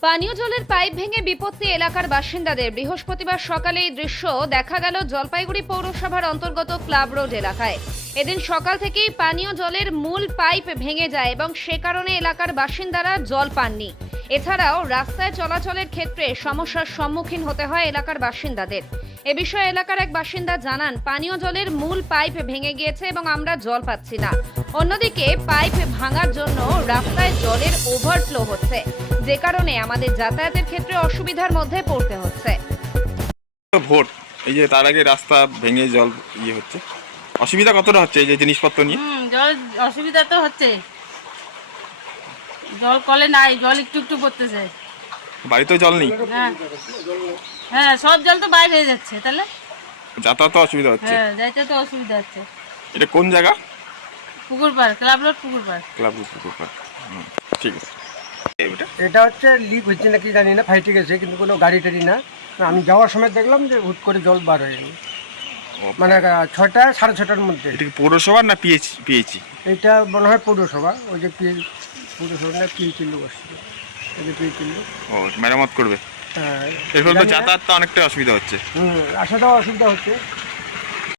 পানীয় জলের পাইপ ভেঙে বিপত্তি এলাকার বাসিন্দাদের। বৃহস্পতিবার সকালে এই দৃশ্য দেখা গেল জলপাইগুড়ি পৌরসভার অন্তর্গত ক্লাব রোড এলাকায়। এদিন সকাল থেকেই পানীয় জলের মূল পাইপ ভেঙে যায় এবং সে কারণে এলাকার বাসিন্দারা জল পাননি। এছাড়াও রাস্তায় চলাচলের ক্ষেত্রে সমস্যার সম্মুখীন হতে হয় এলাকার বাসিন্দাদের। এ বিষয়ে এলাকার এক বাসিন্দা জানান, পানীয় জলের মূল পাইপ ভেঙে গিয়েছে এবং আমরা জল পাচ্ছি না। অন্যদিকে পাইপ ভাঙার জন্য রাস্তায় জলের ওভারফ্লো হচ্ছে, যে কারণে আমাদের যাতায়াতের ক্ষেত্রে অসুবিধার মধ্যে পড়তে হচ্ছে। ভোট এই যে তার আগে রাস্তা ভেঙে জল হচ্ছে, অসুবিধা কতটা হচ্ছে এই যে জিনিসপত্র নিয়ে? জল অসুবিধা তো হচ্ছে, জল কলে নাই, জল একটু একটু পড়তেছে। বাড়িতেও জল নেই? হ্যাঁ, সব জল তো বাইরে হয়ে যাচ্ছে, তাহলে যাতায়াতে অসুবিধা হচ্ছে। হ্যাঁ, যাইতে তো অসুবিধা হচ্ছে। এটা কোন জায়গা? পুকুর পাড়, ক্লাব রোড পুকুর পাড়। ক্লাব পুকুর পাড়। ঠিক আছে। এটা হচ্ছে লিক হচ্ছে নাকি জানি না, ফাইটে গেছে, কিন্তু কোনো গাড়ি টাড়ি না। আমি যাওয়ার সময় দেখলাম যে হুট করে জল বার হয়ে গেল, মানে 6টা 6:30টার মধ্যে। এটা কি পৌরসভার না পিএইচি? এটা মনে হয় পৌরসভা, ওই যে পৌরসভা না পিএইচি লোক আসছিল, ওই যে পিএইচি লোক। ও, মেরামত করবে। হ্যাঁ, এর ফলে তো যাতায়াতটা অনেকটা অসুবিধা হচ্ছে। আসাটাও অসুবিধা হচ্ছে।